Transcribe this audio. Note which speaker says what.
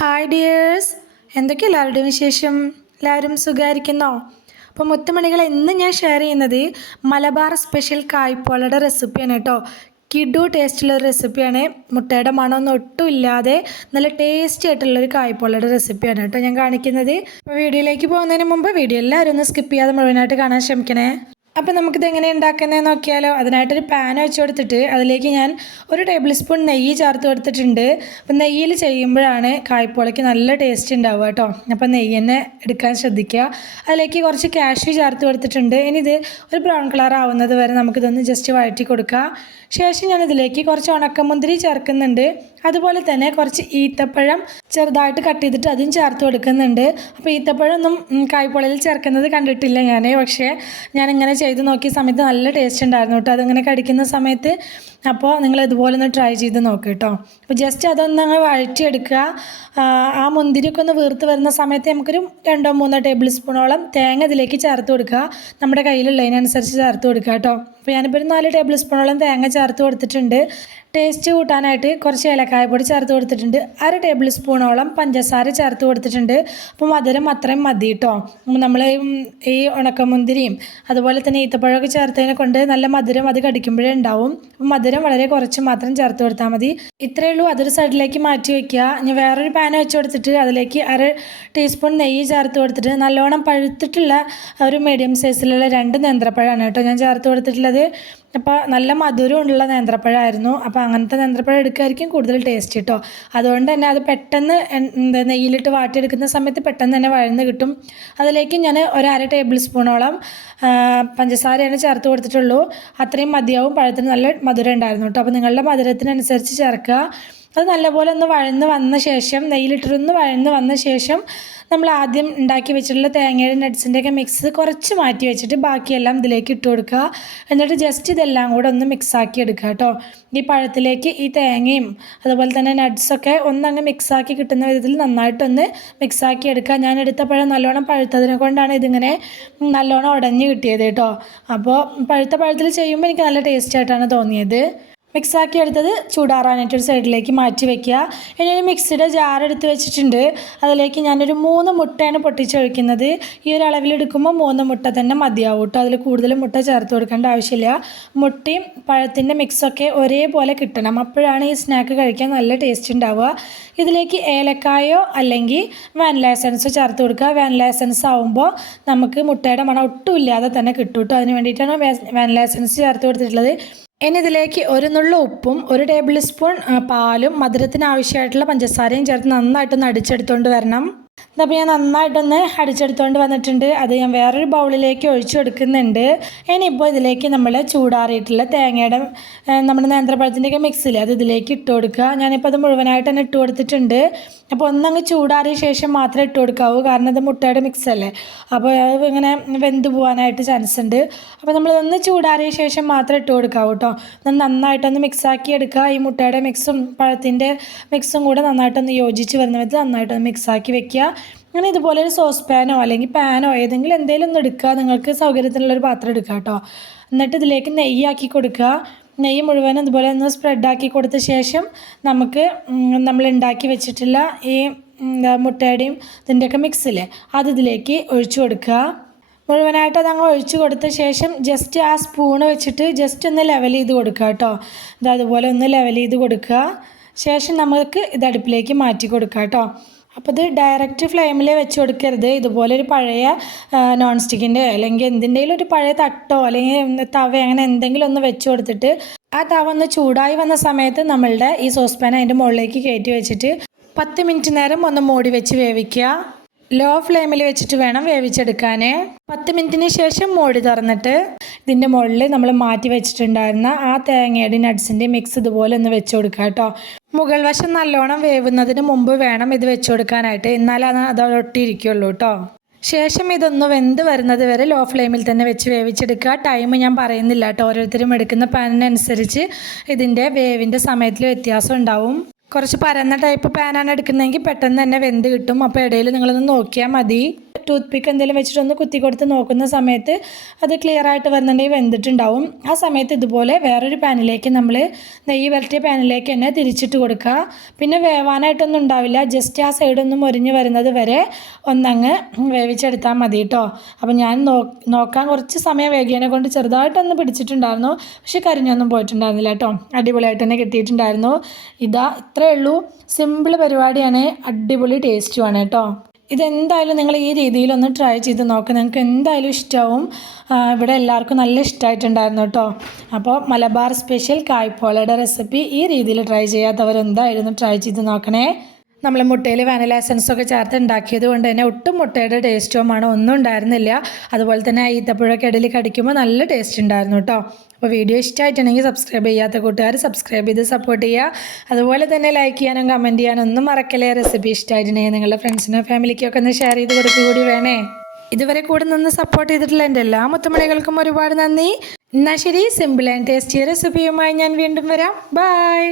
Speaker 1: Hi dears എന്തൊക്കെ എല്ലാവരുടെയും വിശേഷം? എല്ലാവരും സുഖമായിരിക്കുന്നോ അപ്പോൾ മുത്തുമണികൾ ഇന്ന് ഞാൻ ഷെയർ ചെയ്യുന്നത് മലബാർ സ്പെഷ്യൽ കായ്പോളയുടെ റെസിപ്പിയാണ് കേട്ടോ. കിഡു ടേസ്റ്റുള്ള ഒരു റെസിപ്പിയാണ് മുട്ടയുടെ മണമൊന്നും ഒട്ടും ഇല്ലാതെ നല്ല ടേസ്റ്റി ആയിട്ടുള്ളൊരു കായ്പോളയുടെ റെസിപ്പിയാണ് കേട്ടോ ഞാൻ കാണിക്കുന്നത്. വീഡിയോയിലേക്ക് പോകുന്നതിന് മുമ്പ് വീഡിയോ എല്ലാവരും ഒന്ന് സ്കിപ്പ് ചെയ്യാതെ മുഴുവനായിട്ട് കാണാൻ ശ്രമിക്കണേ. അപ്പോൾ നമുക്കിത് എങ്ങനെ ഉണ്ടാക്കുന്നത് നോക്കിയാലോ. അതിനായിട്ടൊരു പാൻ വെച്ച് കൊടുത്തിട്ട് അതിലേക്ക് ഞാൻ ഒരു ടേബിൾ സ്പൂൺ നെയ്യ് ചേർത്ത് കൊടുത്തിട്ടുണ്ട്. അപ്പം നെയ്യിൽ ചെയ്യുമ്പോഴാണ് കായ്പോളയ്ക്ക് നല്ല ടേസ്റ്റ് ഉണ്ടാവുക കേട്ടോ. അപ്പം നെയ്യ് തന്നെ എടുക്കാൻ ശ്രദ്ധിക്കുക. അതിലേക്ക് കുറച്ച് കാഷ്യൂ ചേർത്ത് കൊടുത്തിട്ടുണ്ട്. ഇനി ഇത് ഒരു ബ്രൗൺ കളർ ആവുന്നത് വരെ നമുക്കിതൊന്ന് ജസ്റ്റ് വഴറ്റി കൊടുക്കുക ശേഷം ഞാനിതിലേക്ക് കുറച്ച് ഉണക്കമുന്തിരി ചേർക്കുന്നുണ്ട്. അതുപോലെ തന്നെ കുറച്ച് ഈത്തപ്പഴം ചെറുതായിട്ട് കട്ട് ചെയ്തിട്ട് അതും ചേർത്ത് കൊടുക്കുന്നുണ്ട്. അപ്പോൾ ഈത്തപ്പഴം ഒന്നും കായ്പോളയിൽ ചേർക്കുന്നത് കണ്ടിട്ടില്ല ഞാൻ പക്ഷേ ഞാനിങ്ങനെ ചെയ്ത് നോക്കിയ സമയത്ത് നല്ല ടേസ്റ്റ് ഉണ്ടായിരുന്നു കേട്ടോ. അതിങ്ങനെ കടിക്കുന്ന സമയത്ത് അപ്പോൾ നിങ്ങൾ ഇതുപോലെ ഒന്ന് ട്രൈ ചെയ്ത് നോക്ക് കേട്ടോ അപ്പോൾ ജസ്റ്റ് അതൊന്ന് അങ്ങ് വഴറ്റിയെടുക്കുക. ആ മുന്തിരിയൊക്കെ ഒന്ന് വീർത്ത് വരുന്ന സമയത്ത് നമുക്കൊരു രണ്ടോ മൂന്നോ ടേബിൾ സ്പൂണോളം തേങ്ങ ഇതിലേക്ക് ചേർത്ത് കൊടുക്കുക. നമ്മുടെ കയ്യിലുള്ളതിനനുസരിച്ച് ചേർത്ത് കൊടുക്കുക കേട്ടോ അപ്പോൾ ഞാനിപ്പോൾ ഒരു നാല് ടേബിൾ സ്പൂണോളം തേങ്ങ ചേർത്ത് കൊടുത്തിട്ടുണ്ട്. ടേസ്റ്റ് കൂട്ടാനായിട്ട് കുറച്ച് ഏലക്കായ പൊടി ചേർത്ത് കൊടുത്തിട്ടുണ്ട്. അര ടേബിൾ സ്പൂണോളം പഞ്ചസാര ചേർത്ത് കൊടുത്തിട്ടുണ്ട്. അപ്പോൾ മധുരം അത്രയും മതി കേട്ടോ നമ്മൾ ഈ ഉണക്കമുന്തിരിയും അതുപോലെ തന്നെ ഈത്തപ്പഴമൊക്കെ ചേർത്തതിനെ കൊണ്ട് നല്ല മധുരം അത് കടിക്കുമ്പോഴേ ഉണ്ടാവും. മധുരം വളരെ കുറച്ച് മാത്രം ചേർത്ത് കൊടുത്താൽ മതി. ഇത്രയേ ഉള്ളൂ. അതൊരു സൈഡിലേക്ക് മാറ്റി വയ്ക്കുക ഇനി വേറൊരു പാൻ വെച്ച് കൊടുത്തിട്ട് അതിലേക്ക് അര ടീസ്പൂൺ നെയ്യ് ചേർത്ത് കൊടുത്തിട്ട് നല്ലോണം പഴുത്തിട്ടുള്ള ഒരു മീഡിയം സൈസിലുള്ള രണ്ട് നേന്ത്രപ്പഴമാണ് കേട്ടോ ഞാൻ ചേർത്ത് കൊടുത്തിട്ടുള്ളത്. അപ്പോൾ നല്ല മധുരമുള്ള നേന്ത്രപ്പഴമായിരുന്നു അപ്പോൾ അങ്ങനത്തെ നേന്ത്രപ്പഴം എടുക്കുമായിരിക്കും കൂടുതൽ ടേസ്റ്റ് കേട്ടോ അതുകൊണ്ട് തന്നെ അത് പെട്ടെന്ന് എന്താ നെയ്യിലിട്ട് വാട്ടിയെടുക്കുന്ന സമയത്ത് പെട്ടെന്ന് തന്നെ വഴന്ന് കിട്ടും. അതിലേക്ക് ഞാൻ ഒരര ടേബിൾ സ്പൂണോളം പഞ്ചസാരയാണ് ചേർത്ത് കൊടുത്തിട്ടുള്ളൂ. അത്രയും മതിയാവും പഴത്തിന് നല്ല മധുരം ഉണ്ടായിരുന്നു കേട്ടോ അപ്പോൾ നിങ്ങളുടെ മധുരത്തിനനുസരിച്ച് ചേർക്കുക. അത് നല്ലപോലെ ഒന്ന് വഴന്ന് വന്ന ശേഷം നെയ്യിലിട്ടൊന്ന് വഴന്ന് വന്ന ശേഷം നമ്മൾ ആദ്യം ഉണ്ടാക്കി വെച്ചിട്ടുള്ള തേങ്ങയുടെ നട്ട്സിന്റെയൊക്കെ മിക്സ് കുറച്ച് മാറ്റി വെച്ചിട്ട് ബാക്കിയെല്ലാം ഇതിലേക്ക് ഇട്ട് കൊടുക്കുക. എന്നിട്ട് ജസ്റ്റ് ഇതെല്ലാം കൂടെ ഒന്ന് മിക്സ് ആക്കി എടുക്കുക കേട്ടോ. ഈ പഴത്തിലേക്ക് ഈ തേങ്ങയും അതുപോലെ തന്നെ നട്ട്സൊക്കെ ഒന്നങ്ങ് മിക്സ് ആക്കി കിട്ടുന്ന വിധത്തിൽ നന്നായിട്ടൊന്ന് മിക്സ് ആക്കി എടുക്കുക. ഞാൻ എടുത്ത പഴം നല്ലോണം പഴുത്തതിനെ കൊണ്ടാണ് ഇതിങ്ങനെ നല്ലോണം ഉടഞ്ഞ് കിട്ടിയത് കേട്ടോ. അപ്പോൾ പഴുത്ത പഴത്തിൽ ചെയ്യുമ്പോൾ എനിക്ക് നല്ല ടേസ്റ്റ് ആയിട്ടാണ് തോന്നിയത്. മിക്സാക്കി എടുത്തത് ചൂടാറാനായിട്ട് ഒരു സൈഡിലേക്ക് മാറ്റി വെക്കുക. ഇനി ഒരു മിക്സിയുടെ ജാർ എടുത്ത് വെച്ചിട്ടുണ്ട്. അതിലേക്ക് ഞാനൊരു മൂന്ന് മുട്ടയാണ് പൊട്ടിച്ചൊഴിക്കുന്നത്. ഈ ഒരു അളവിലെടുക്കുമ്പോൾ മൂന്ന് മുട്ട തന്നെ മതിയാവും കേട്ടോ അതിൽ കൂടുതൽ മുട്ട ചേർത്ത് കൊടുക്കേണ്ട ആവശ്യമില്ല. മുട്ടയും പഴത്തിന്റെ മിക്സൊക്കെ ഒരേപോലെ കിട്ടണം. അപ്പോഴാണ് ഈ സ്നാക്ക് കഴിക്കാൻ നല്ല ടേസ്റ്റ് ഉണ്ടാവുക. ഇതിലേക്ക് ഏലക്കായോ അല്ലെങ്കിൽ വാനില എസൻസോ ചേർത്ത് കൊടുക്കുക. വാനില എസൻസ് ആവുമ്പോൾ നമുക്ക് മുട്ടയുടെ മണം ഒട്ടും ഇല്ലാതെ തന്നെ കിട്ടും കേട്ടോ അതിന് വേണ്ടിയിട്ടാണ് വാനില എസൻസ് ചേർത്ത് കൊടുത്തിട്ടുള്ളത്. ഇനി ഇതിലേക്ക് ഒരു നുള്ള ഉപ്പും ഒരു ടേബിൾ സ്പൂൺ പാലും മധുരത്തിന് ആവശ്യമായിട്ടുള്ള പഞ്ചസാരയും ചേർത്ത് നന്നായിട്ടൊന്ന് അടിച്ചെടുത്തുകൊണ്ട് വരണം. അപ്പോൾ ഞാൻ നന്നായിട്ടൊന്ന് അടിച്ചെടുത്തുകൊണ്ട് വന്നിട്ടുണ്ട്. അത് ഞാൻ വേറൊരു ബൗളിലേക്ക് ഒഴിച്ചു കൊടുക്കുന്നുണ്ട്. ഇനിയിപ്പോൾ ഇതിലേക്ക് നമ്മൾ ചൂടാറിയിട്ടുള്ള തേങ്ങയുടെ നമ്മുടെ നേന്ത്രപ്പഴത്തിന്റെയൊക്കെ മിക്സിൽ അത് ഇതിലേക്ക് ഇട്ട് കൊടുക്കുക. ഞാനിപ്പോൾ അത് മുഴുവനായിട്ട് തന്നെ ഇട്ട് കൊടുത്തിട്ടുണ്ട്. അപ്പോൾ ഒന്നങ്ങ് ചൂടാറിയ ശേഷം മാത്രമേ ഇട്ട് കൊടുക്കാവൂ. കാരണം ഇത് മുട്ടയുടെ മിക്സല്ലേ അപ്പോൾ അത് ഇങ്ങനെ വെന്ത് പോകാനായിട്ട് ചാൻസ് ഉണ്ട്. അപ്പോൾ നമ്മളിതൊന്ന് ചൂടാറിയ ശേഷം മാത്രമേ ഇട്ട് കൊടുക്കാവൂ കേട്ടോ നന്നായിട്ടൊന്ന് മിക്സാക്കി എടുക്കുക. ഈ മുട്ടയുടെ മിക്സും പഴത്തിന്റെ മിക്സും കൂടെ നന്നായിട്ടൊന്ന് യോജിച്ച് വരുന്ന വിധത്തിൽ നന്നായിട്ടൊന്ന് മിക്സാക്കി വെക്കുക. അങ്ങനെ ഇതുപോലെ ഒരു സോസ് പാനോ അല്ലെങ്കിൽ പാനോ ഏതെങ്കിലും എന്തെങ്കിലും ഒന്ന് എടുക്കുക. നിങ്ങൾക്ക് സൗകര്യത്തിനുള്ളൊരു പാത്രം എടുക്കുക കേട്ടോ. എന്നിട്ട് ഇതിലേക്ക് നെയ്യാക്കി കൊടുക്കുക. നെയ്യ് മുഴുവൻ ഇതുപോലെ ഒന്ന് സ്പ്രെഡാക്കി കൊടുത്ത ശേഷം നമുക്ക് നമ്മൾ ഉണ്ടാക്കി വെച്ചിട്ടുള്ള ഈ മുട്ടയുടെയും ഇതിന്റെയൊക്കെ മിക്സില്ലേ അത് ഇതിലേക്ക് ഒഴിച്ചു കൊടുക്കുക. മുഴുവനായിട്ട് അതങ്ങ് ഒഴിച്ചു കൊടുത്ത ശേഷം ജസ്റ്റ് ആ സ്പൂണ് വെച്ചിട്ട് ജസ്റ്റ് ഒന്ന് ലെവൽ ചെയ്ത് കൊടുക്കുക കേട്ടോ. ഇത് അതുപോലെ ഒന്ന് ലെവൽ ചെയ്ത് കൊടുക്കുക. ശേഷം നമുക്ക് ഇത് അടുപ്പിലേക്ക് മാറ്റി കൊടുക്കുക കേട്ടോ. അപ്പോൾ ഇത് ഡയറക്റ്റ് ഫ്ലെയിമിൽ വെച്ച് കൊടുക്കരുത്. ഇതുപോലെ ഒരു പഴയ നോൺ സ്റ്റിക്കിന്റെ അല്ലെങ്കിൽ എന്തിന്റെയും ഒരു പഴയ തട്ടോ അല്ലെങ്കിൽ തവ അങ്ങനെ എന്തെങ്കിലും ഒന്ന് വെച്ച് കൊടുത്തിട്ട് ആ തവ ഒന്ന് ചൂടായി വന്ന സമയത്ത് നമ്മളുടെ ഈ സോസ്പാൻ അതിന്റെ മുകളിലേക്ക് കയറ്റി വെച്ചിട്ട് പത്ത് മിനിറ്റ് നേരം ഒന്ന് മൂടി വെച്ച് വേവിക്കുക. ലോ ഫ്ലെയിമിൽ വെച്ചിട്ട് വേണം വേവിച്ചെടുക്കാൻ പത്ത് മിനിറ്റിന് ശേഷം മോടി തുറന്നിട്ട് ഇതിന്റെ മുകളിൽ നമ്മൾ മാറ്റി വെച്ചിട്ടുണ്ടായിരുന്ന ആ തേങ്ങയുടെ നട്ട്സിന്റെ മിക്സ് ഇതുപോലെ ഒന്ന് വെച്ച് കൊടുക്കുക കേട്ടോ. മുകൾ വശം നല്ലോണം വേവുന്നതിന് മുമ്പ് വേണം ഇത് വെച്ച് കൊടുക്കാനായിട്ട്. എന്നാലാണ് അത് ഒട്ടിയിരിക്കുള്ളൂ കേട്ടോ. ശേഷം ഇതൊന്ന് വെന്ത് വരുന്നത് വരെ ലോ ഫ്ലെയിമിൽ തന്നെ വെച്ച് വേവിച്ചെടുക്കുക. ടൈം ഞാൻ പറയുന്നില്ല കേട്ടോ. ഓരോരുത്തരും എടുക്കുന്ന പാനിനനുസരിച്ച് ഇതിന്റെ വേവിന്റെ സമയത്തിൽ വ്യത്യാസം ഉണ്ടാവും. കുറച്ച് പരന്ന ടൈപ്പ് പാനാണ് എടുക്കുന്നതെങ്കിൽ പെട്ടെന്ന് തന്നെ വെന്ത് കിട്ടും. അപ്പോൾ ഇടയിൽ നിങ്ങളൊന്ന് നോക്കിയാൽ മതി. ടൂത്ത് പിക്ക് എന്തെങ്കിലും വെച്ചിട്ട് ഒന്ന് കുത്തി കൊടുത്ത് നോക്കുന്ന സമയത്ത് അത് ക്ലിയർ ആയിട്ട് വരുന്നുണ്ടെങ്കിൽ വെന്തിട്ടുണ്ടാവും. ആ സമയത്ത് ഇതുപോലെ വേറൊരു പാനിലേക്ക് നമ്മൾ നെയ്യ് വരട്ടിയ പാനിലേക്ക് തന്നെ തിരിച്ചിട്ട് കൊടുക്കുക. പിന്നെ വേവാനായിട്ടൊന്നും ഉണ്ടാവില്ല. ജസ്റ്റ് ആ സൈഡൊന്നും മുരിഞ്ഞ് വരുന്നത് വരെ ഒന്നങ്ങ് വേവിച്ചെടുത്താൽ മതി കേട്ടോ അപ്പോൾ ഞാൻ നോക്കാൻ കുറച്ച് സമയം വേഗിയനെ കൊണ്ട് ചെറുതായിട്ടൊന്ന് പിടിച്ചിട്ടുണ്ടായിരുന്നു. പക്ഷേ കരിഞ്ഞൊന്നും പോയിട്ടുണ്ടായിരുന്നില്ല കേട്ടോ അടിപൊളിയായിട്ട് തന്നെ കിട്ടിയിട്ടുണ്ടായിരുന്നു. ഇതാ ഇത്രയേ ഉള്ളൂ. സിമ്പിൾ പരിപാടിയാണ്. അടിപൊളി ടേസ്റ്റുമാണ് കേട്ടോ ഇതെന്തായാലും നിങ്ങൾ ഈ രീതിയിലൊന്ന് ട്രൈ ചെയ്ത് നോക്കുക നിങ്ങൾക്ക് എന്തായാലും ഇഷ്ടവും. ഇവിടെ എല്ലാവർക്കും നല്ല ഇഷ്ടമായിട്ടുണ്ടായിരുന്നു കേട്ടോ അപ്പോൾ മലബാർ സ്പെഷ്യൽ കായ്പോളയുടെ റെസിപ്പി ഈ രീതിയിൽ ട്രൈ ചെയ്യാത്തവർ എന്തായാലും ട്രൈ ചെയ്ത് നോക്കണേ. നമ്മൾ മുട്ടയിൽ വാനില എസൻസ് ഒക്കെ ചേർത്ത് ഉണ്ടാക്കിയത് കൊണ്ട് തന്നെ ഒട്ടും മുട്ടയുടെ ടേസ്റ്റോ മണോ ഒന്നും ഉണ്ടായിരുന്നില്ല. അതുപോലെ തന്നെ ഈത്തപ്പഴമൊക്കെ ഇടയിൽ കടിക്കുമ്പോൾ നല്ല ടേസ്റ്റ് ഉണ്ടായിരുന്നു കേട്ടോ അപ്പോൾ വീഡിയോ ഇഷ്ടമായിട്ടുണ്ടെങ്കിൽ സബ്സ്ക്രൈബ് ചെയ്യാത്ത കൂട്ടുകാർ സബ്സ്ക്രൈബ് ചെയ്ത് സപ്പോർട്ട് ചെയ്യുക. അതുപോലെ തന്നെ ലൈക്ക് ചെയ്യാനും കമന്റ് ചെയ്യാനും ഒന്നും മറക്കല്ലേ. റെസിപ്പി ഇഷ്ടമായിട്ടുണ്ടെങ്കിൽ നിങ്ങളുടെ ഫ്രണ്ട്സിനോ ഫാമിലിക്കൊക്കെ ഒന്ന് ഷെയർ ചെയ്ത് കൊടുക്കുക കൂടി വേണേ. ഇതുവരെ കൂടെ നിന്ന് സപ്പോർട്ട് ചെയ്തിട്ടുള്ള എന്റെ എല്ലാ മുത്തമണികൾക്കും ഒരുപാട് നന്ദി. എന്നാൽ ശരി സിമ്പിൾ ആൻഡ് ടേസ്റ്റി റെസിപ്പിയുമായി ഞാൻ വീണ്ടും വരാം. ബൈ